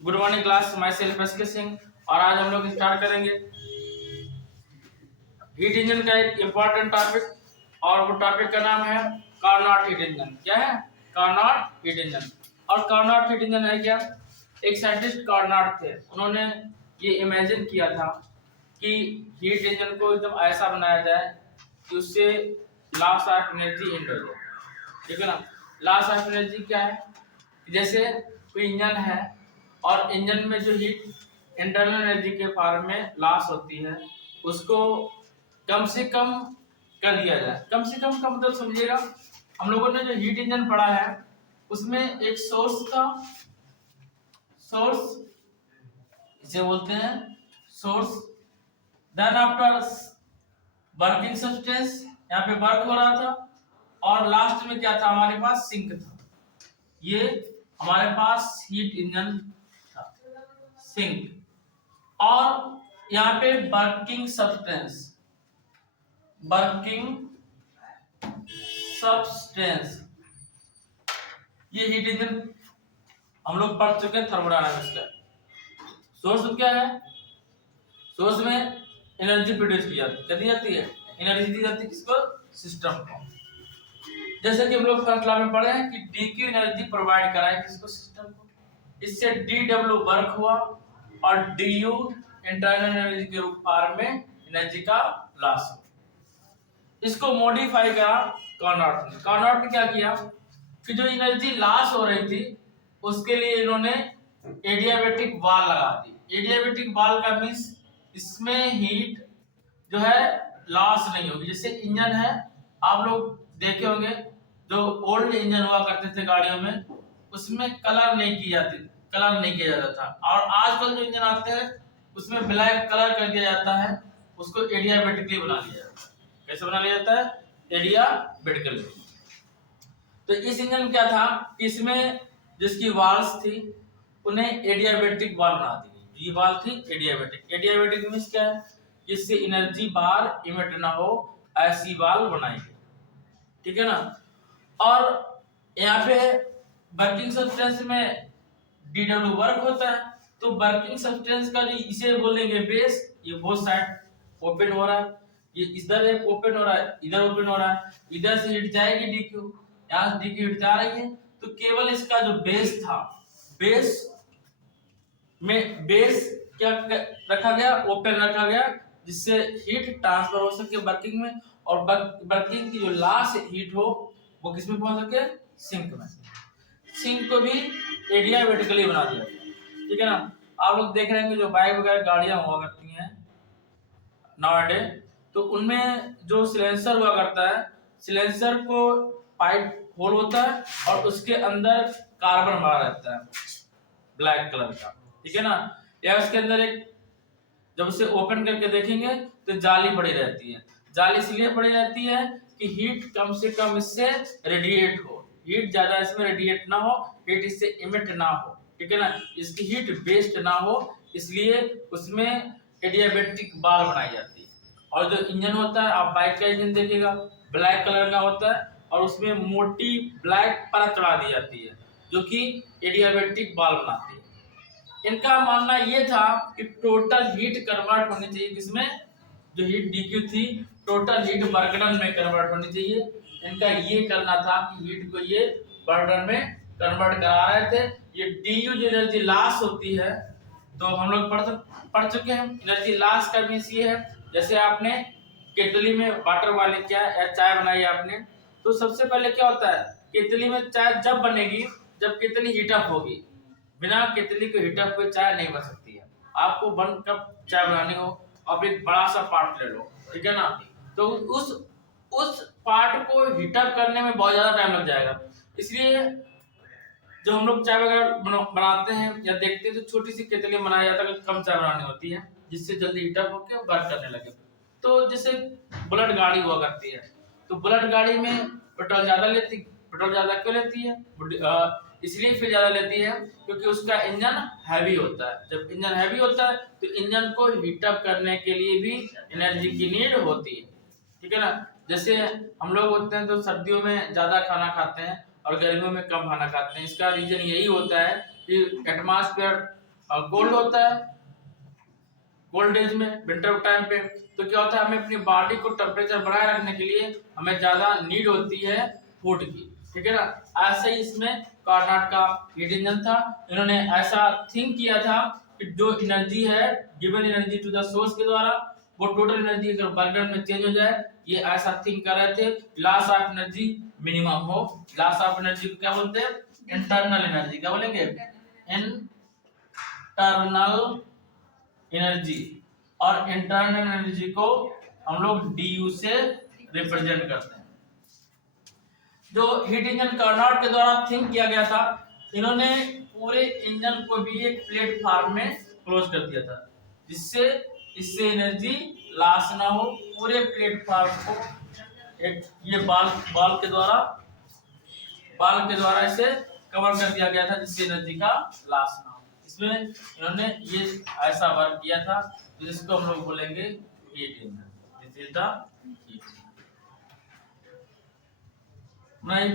Good morning class, my self S के सिंह। और आज हम लोग स्टार्ट करेंगे हीट इंजन का एक इम्पॉर्टेंट टॉपिक, और वो टॉपिक का नाम है कार्नोट हीट इंजन। क्या है? Carnot heat engine. और कार्नोट हीट इंजन है क्या? एक साइंटिस्ट कार्नोट थे, उन्होंने ये इमेजिन किया था कि हीट इंजन को एकदम ऐसा बनाया जाए कि उससे लॉस ऑफ एनर्जी एंड हो जाए। ठीक है ना? लॉस ऑफ एनर्जी क्या है? जैसे कोई इंजन है और इंजन में जो हीट इंटरनल एनर्जी के फॉर्म में लॉस होती है, उसको कम से कम कर दिया जाए। कम से कम का मतलब समझिएगा, हम लोगों ने जो हीट इंजन पढ़ा है उसमें एक सोर्स था, सोर्स इसे बोलते हैं source. Then after working substance, यहाँ पे वर्क हो रहा था, और लास्ट में क्या था? हमारे पास सिंक था। ये हमारे पास हीट इंजन था, सिंक। और यहाँ पे वर्किंग सब्सटेंस, ये हीट इंजन हम लोग पढ़ चुके हैं थर्मोडायनामिक्स का। सोर्स क्या है? सोर्स में एनर्जी प्रोड्यूस की जाती है, एनर्जी दी जाती है किसको? सिस्टम को। जैसे कि हम लोग फर्स्ट लॉ में पढ़े हैं कि dq एनर्जी प्रोवाइड करा है किसको? सिस्टम को। इससे dw वर्क हुआ और du इंटरनल एनर्जी के रूप फॉर्म में एनर्जी का लॉस हुआ। इसको मॉडिफाई करा कार्नोट ने। कार्नोट ने क्या किया कि जो एनर्जी लॉस हो रही थी उसके लिए इन्होंने एडियाबैटिक वाल लगा दी। एडियाबैटिक वाल का मींस इसमें हीट जो है लॉस नहीं होगी। जैसे इंजन है, आप लोग देखे होंगे जो ओल्ड इंजन हुआ करते थे गाड़ियों में, उसमें कलर नहीं किया जाता था। और आजकल जो इंजन आते हैं उसमें ब्लैक कलर कर दिया जाता है, उसको एडियाबैटिकली बना लिया जाता है। कैसे बना लिया जाता है? एडियाबैटिकली। तो इस इंजन में क्या था कि इसमें जिसकी वाल्स थी उन्हें एडियाबैटिक वाल बना दी। ये वाल थी एडियाबैटिक। एडियाबैटिक मींस क्या है? जिससे एनर्जी बार इमिट ना हो, ऐसी वाल बनाई गई। ठीक है ना? और यहाँ पे वर्किंग सब्सटेंस में डीडब्ल्यू वर्क होता है, तो वर्किंग सब्सटेंस का जो इसे बोलेंगे बेस, ये बोथ साइड ओपन हो रहा है, ये इधर एक ओपन हो रहा है, इधर ओपन हो रहा है, इधर से हीट जाएगी डीक्यू, यहाँ से डीक्यू हीट जा रही है। तो केवल इसका जो बेस था, बेस में बेस क्या रखा गया? ओपन रखा गया, जिससे हीट ट्रांसफर हो सके वर्किंग में, और वर्किंग की जो लास्ट हीट हो वो किस में पहुंच सके? सिंक में। सिंक को भी एडियाबैटिकली बना दिया। ठीक है ना? आप लोग देख रहे हैं कि जो बाइक वगैरह गाड़ियां हुआ करती हैं नाउअडे, तो उनमें जो सिलेंसर हुआ करता है, सिलेंसर को पाइप होल होता है और उसके अंदर कार्बन भरा रहता है ब्लैक कलर का। ठीक है ना? या उसके अंदर एक, जब उसे ओपन करके देखेंगे तो जाली पड़ी रहती है। जाली इसलिए पड़ी रहती है कि हीट कम से कम इससे रेडिएट हो, हीट ज्यादा इसमें रेडिएट ना हो, हीट इससे इमिट ना हो। ठीक है ना? इसकी हीट वेस्ट ना हो, इसलिए उसमें एडियाबैटिक बार बनाई जाती है। और जो इंजन होता है, आप बाइक का इंजन देखिएगा, ब्लैक कलर का होता है और उसमें मोटी ब्लैक परत चढ़ा दी जाती है जो कि एडियाबैटिक बार बनाती है। इनका मानना ये था कि टोटल हीट कन्वर्ट होनी चाहिए किसमें? जो हीट डीक्यू थी, टोटल हीट बर्नर में कन्वर्ट होनी चाहिए। इनका ये करना था कि हीट को ये बर्नर में कन्वर्ट करा रहे थे। ये डीयू जो एनर्जी लॉस होती है, तो हम लोग पढ़ चुके हैं। एनर्जी लॉस का मींस ये है, जैसे आपने केतली में वाटर वाली क्या या चाय बनाई आपने, तो सबसे पहले क्या होता है? केतली में चाय जब बनेगी जब केतली हीट अप होगी। बिना केतली के हीट अप हुए चाय नहीं बन सकती है। आपको 1 कप चाय बनानी हो, अब एक बड़ा सा पार्ट ले लो, ठीक है ना? तो उस पार्ट को हीट अप करने में बहुत ज्यादा टाइम लग जाएगा। इसलिए जो हम लोग चाय वगैरह बनाते हैं या देखते हैं तो छोटी सी केतली बनाया जाता है, कम चाय बनानी होती है जिससे जल्दी हीट अप होकर वर्क करने लगे। तो जैसे बुलेट गाड़ी हुआ करती है, तो बुलेट गाड़ी में पेट्रोल ज्यादा क्यों लेती है? इसलिए फिर ज्यादा लेती है क्योंकि उसका इंजन हैवी होता है। जब इंजन हैवी होता है तो इंजन को हीट अप करने के लिए भी एनर्जी की नीड होती है। ठीक है ना? जैसे हम लोग होते हैं तो सर्दियों में ज्यादा खाना खाते हैं और गर्मियों में कम खाना खाते हैं। इसका रीजन यही होता है कि एटमॉस्फेयर कोल्ड होता है कोल्ड डेज में, विंटर टाइम पे। तो क्या होता है, हमें अपनी बॉडी को टेम्परेचर बनाए रखने के लिए हमें ज्यादा नीड होती है फूड की, ठीक है ना। ऐसे ही इसमें कार्नोट का हीट इंजन था। इन्होंने ऐसा थिंक किया था कि जो एनर्जी है given energy to the source के द्वारा, वो टोटल एनर्जी अगर बर्गर में चेंज हो जाए, ये ऐसा थिंक कर रहे थे लॉस ऑफ एनर्जी मिनिमम हो। लॉस ऑफ एनर्जी को क्या बोलते हैं, इंटरनल एनर्जी। क्या बोलेंगे, इंटरनल एनर्जी। और इंटरनल एनर्जी को हम लोग डी से रिप्रेजेंट करते हैं। जो हीट इंजन कार्नोट के द्वारा थिंक किया गया था, इन्होंने पूरे इंजन को भी एक प्लेटफॉर्म में क्लोज कर दिया था, जिससे इससे एनर्जी लॉस ना हो। पूरे प्लेटफॉर्म को एक ये बाल के द्वारा इसे कवर कर दिया गया था, जिससे एनर्जी का लॉस ना हो। इसमें इन्होंने ये ऐसा वर्क किया था जिसको हम लोग बोलेंगे heat engine. This is the heat नहीं।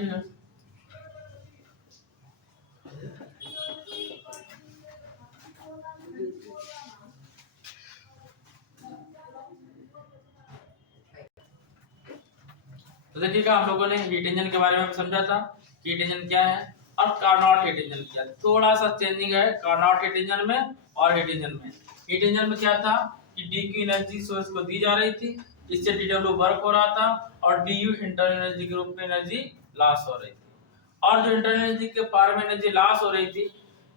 तो देखिएगा, हम लोगों ने हीट इंजन के बारे में समझा था, हीट इंजन क्या है, और कार्नोट हीट इंजन क्या है। थोड़ा सा चेंजिंग है कार्नोट हीट इंजन में और हीट इंजन में। हीट इंजन में क्या था कि डी की एनर्जी सोर्स को दी जा रही थी, इससे डीडब्ल्यू वर्क हो रहा था, और डीयू इंटरनल एनर्जी के रूप में एनर्जी लॉस हो रही थी। और जो इंटरनल एनर्जी के पार में एनर्जी लॉस हो रही थी,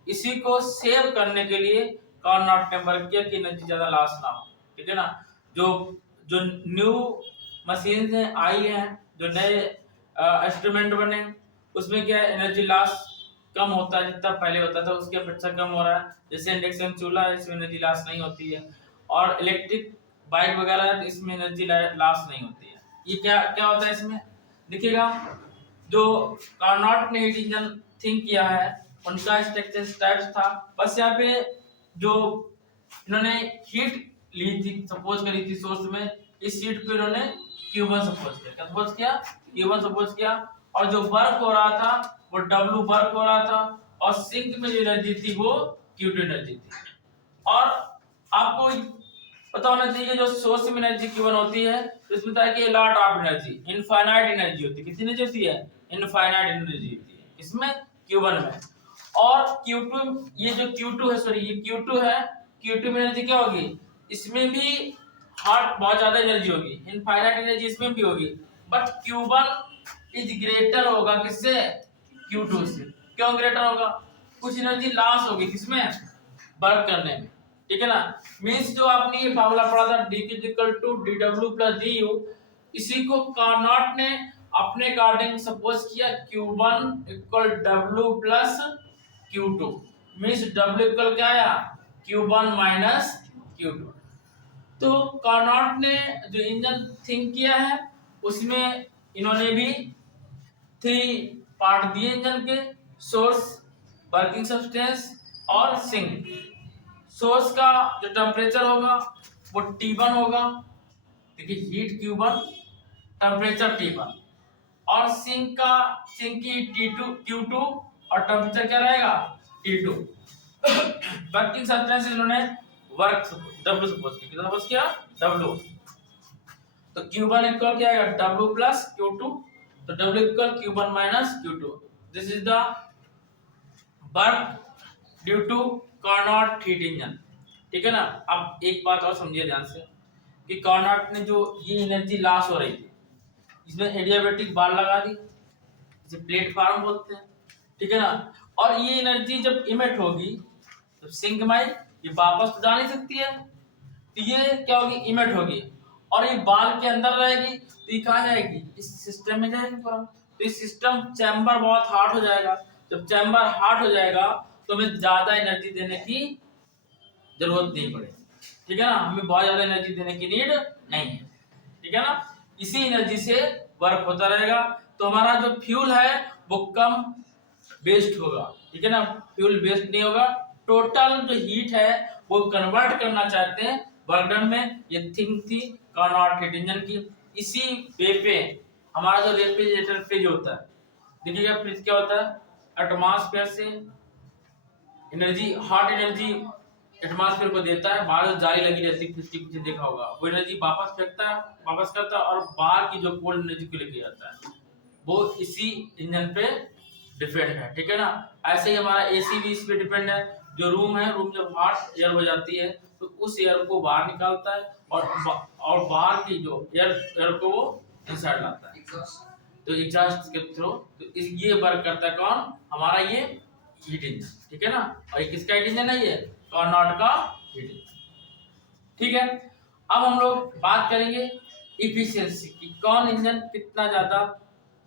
इसी को सेव करने के लिए कार्नोट ने वर्क किया कि एनर्जी ज्यादा लॉस ना हो, ठीक है ना। जो जो न्यू मशीन आई हैं, जो नए इंस्ट्रूमेंट बने, उसमें क्या है, एनर्जी लॉस कम होता है, जितना पहले होता था उसके अपेक्षा कम हो रहा है। जैसे इंडक्शन चूल्हा है, इसमें एनर्जी लॉस नहीं होती है, और इलेक्ट्रिक बाइक वगैरह है, तो इसमें एनर्जी लॉस नहीं होती है। ये क्या क्या होता है इसमें, देखिएगा। जो कार्नोट ने हीट इंजन थिंक किया है, उनका स्ट्रक्चर टाइप्स था। बस यहाँ पे जो इन्होंने हीट ली थी, सपोज करी थी सोर्स में, इस हीट को इन्होंने Q1 सपोज किया। क्या सपोज किया, Q1 सपोज किया। और जो वर्क हो रहा था वो W वर्क हो रहा था, और सिंक में जो एनर्जी थी वो Q2 एनर्जी थी। और आपको पता होना चाहिए, जो सोर्स में एनर्जी Q1 होती है, तो इसमें था कि lot of energy, infinite energy होती है। कितनी एनर्जी होती है, इनफाइनाइट एनर्जी होती है इसमें Q1 में। और Q2, ये जो Q2 है, सॉरी ये Q2 है, Q2 में एनर्जी क्या होगी, इसमें भी हार्ट बहुत ज्यादा एनर्जी होगी, इनफाइनाइट एनर्जी इसमें भी होगी, बट Q1 इज ग्रेटर होगा किससे, Q2 से। क्यों ग्रेटर होगा, कुछ एनर्जी लॉस होगी किसमें, वर्क करने में, ठीक है ना। मींस जो आपने ये फार्मूला पढ़ा था d = dw + du, इसी को कार्नोट ने अपने अकॉर्डिंग सपोज किया Q1 = W + Q2। Means W equal क्या आया, Q1 - Q2। तो कार्नोट ने जो इंजन थिंक किया है, उसमें इन्होंने भी 3 पार्ट दिए इंजन के, सोर्स, वर्किंग सब्सटेंस और सिंक। सोर्स का जो टेम्परेचर होगा वो T1 होगा, देखिए हीट Q1, टेम्परेचर T1, और सिंक की T2 Q2, और टेम्परेचर क्या रहेगा, T2। वर्किंग सब्सटेंस इन्होंने वर्क W सपोज किया, कितना सपोज किया, W। तो Q1 इक्वल क्या आएगा, W + Q2, तो W equal Q1 - Q2। This is the work due to Carnot heat engine, ठीक है ना। अब एक बात और समझिए ध्यान से, कि कार्नोट ने जो ये एनर्जी लॉस हो रही थी, इसमें एडियाबैटिक बाल लगा दी, इसे प्लेटफॉर्म बोलते हैं, ठीक है ना। और ये एनर्जी जब इमिट होगी, तो सिंक में ये वापस तो जा नहीं सकती है, तो ये क्या होगी, इमिट होगी, और ये बाल के अंदर रहेगी, तो ये कहाँ जाएगी, इस सिस्टम में जाएगी पूरा। तो इस सिस्टम चैम्बर बहुत हार्ड हो जाएगा। जब चैम्बर हार्ड हो जाएगा, तो हमें ज्यादा एनर्जी देने की जरूरत नहीं पड़ेगी, ठीक है ना। हमें बहुत ज्यादा एनर्जी देने की नीड नहीं है, ठीक है ना। इसी एनर्जी से वर्क होता रहेगा, तो हमारा जो फ्यूल है वो कम वेस्ट होगा, ठीक है ना। फ्यूल वेस्ट नहीं होगा, टोटल जो हीट है वो कन्वर्ट करना चाहते हैं बर्नर में। ये थिंक थी कार्नोट हीट इंजन की। इसी वे पे हमारा जो रेफ्रिजरेटर फ्रिज होता है, देखिएगा फ्रिज क्या होता है, एटमॉस्फेयर से एनर्जी, हॉट एनर्जी एटमॉस्फेयर को देता है, बाहर जो जाली लगी रहती है फ्रिज के पीछे देखा होगा, वो एनर्जी वापस फेंकता है, वापस करता है और बाहर की जो कोल्ड एनर्जी को लेके जाता है, वो इसी इंजन पे डिपेंड है, ठीक है ना। ऐसे ही हमारा एसी भी इस पे डिपेंड है। जो रूम है, रूम जब हॉट एयर हो जाती है तो उस एयर को बाहर निकालता है और बाहर की जो एयर को वो इनसाइड लाता है, तो एग्जॉस्ट के थ्रू। तो ये वर्क करता है कौन, हमारा ये हीट इंजन, ठीक है ना। और ये किसका हीट इंजन है, ये कार्नोट का हीट इंजन, ठीक है। अब हम लोग बात करेंगे इफिशियंसी की, कौन इंजन कितना ज्यादा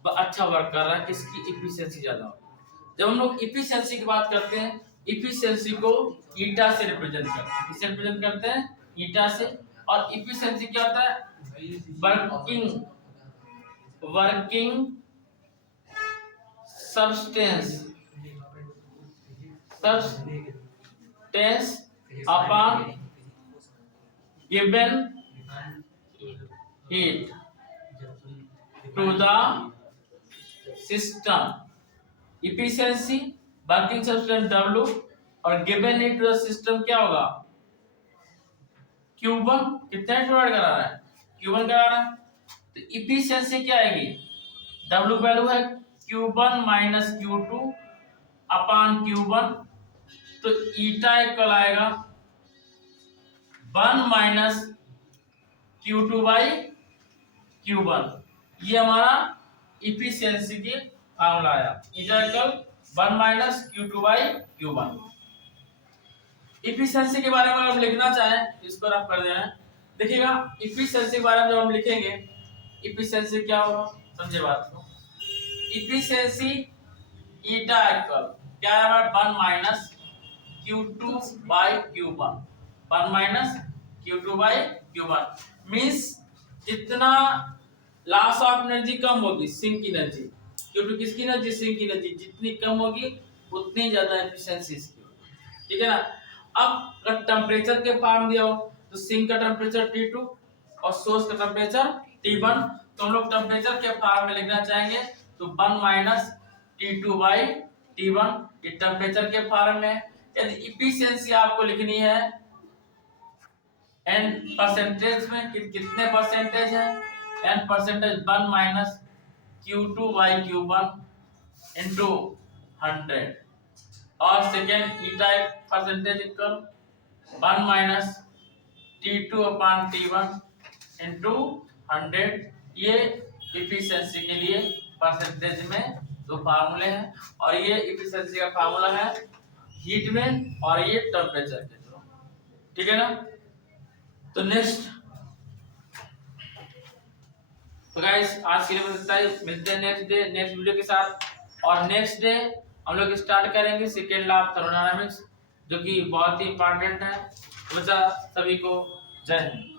अच्छा वर्क कर रहा है, किसकी इफिशियंसी ज्यादा हो। जब हम लोग इफिशियंसी की बात करते हैं, इफिशियंसी को ईटा से रिप्रेजेंट करते हैं, किससे रिप्रेजेंट करते हैं, ईटा से। और इफिशियंसी क्या होता है, working substance upon given heat to the system. Efficiency working substance W और given heat to the system क्या होगा, Q1। कितने प्रोवाइड करा रहा है, Q1 करा रहा है। तो इफिशियंसी क्या आएगी, W वैल्यू है Q1 minus Q2 upon Q1, तो ईटा इक्वल आएगा 1 माइनस Q2 बाई Q1। ये हमारा इफिशियंसी की फार्मूला आया, eta equal 1 minus Q2 by Q1। Efficiency के बारे में अगर हम लिखना चाहें, इस पर आप कर देना। देखिएगा इफिशियंसी के बारे में जब हम लिखेंगे, इफिशियंसी क्या होगा, समझे बात को। इफिशियंसी ईटा इक्वल क्या है हमारा, 1 minus Q2 by Q1, 1 minus Q2 by Q1 means जितना लॉस ऑफ एनर्जी कम होगी, सिंक एनर्जी, Q2 किसकी एनर्जी, सिंक एनर्जी, जितनी कम होगी उतनी ज्यादा एफिशिएंसी इसकी होगी, ठीक है ना। अब अगर टेम्परेचर के फॉर्म दिया हो तो सिंक का टेम्परेचर T2 और सोर्स का टेम्परेचर T1, तो हम लोग टेम्परेचर के फॉर्म में लिखना चाहेंगे तो 1 माइनस T2 बाई T1, ये टेम्परेचर के फॉर्म में। यदि इफिशियंसी आपको लिखनी है n परसेंटेज में, कितने परसेंटेज है, n percentage 1 minus Q2 by Q1 into 100, और second eta percentage equal 1 minus T2 upon T1 into 100। ये इफिशियंसी के लिए परसेंटेज में दो फार्मूले हैं, और ये इफिशियंसी का फार्मूला है हीट में और ये टेम्परेचर के थ्रू, ठीक है ना। तो नेक्स्ट, तो गाइस आज के लिए बस इतना ही, मिलते हैं नेक्स्ट डे नेक्स्ट वीडियो के साथ। और नेक्स्ट डे हम लोग स्टार्ट करेंगे सेकेंड लॉ ऑफ थर्मोडायनामिक्स, जो कि बहुत ही इंपॉर्टेंट है। सभी को जय हिंद।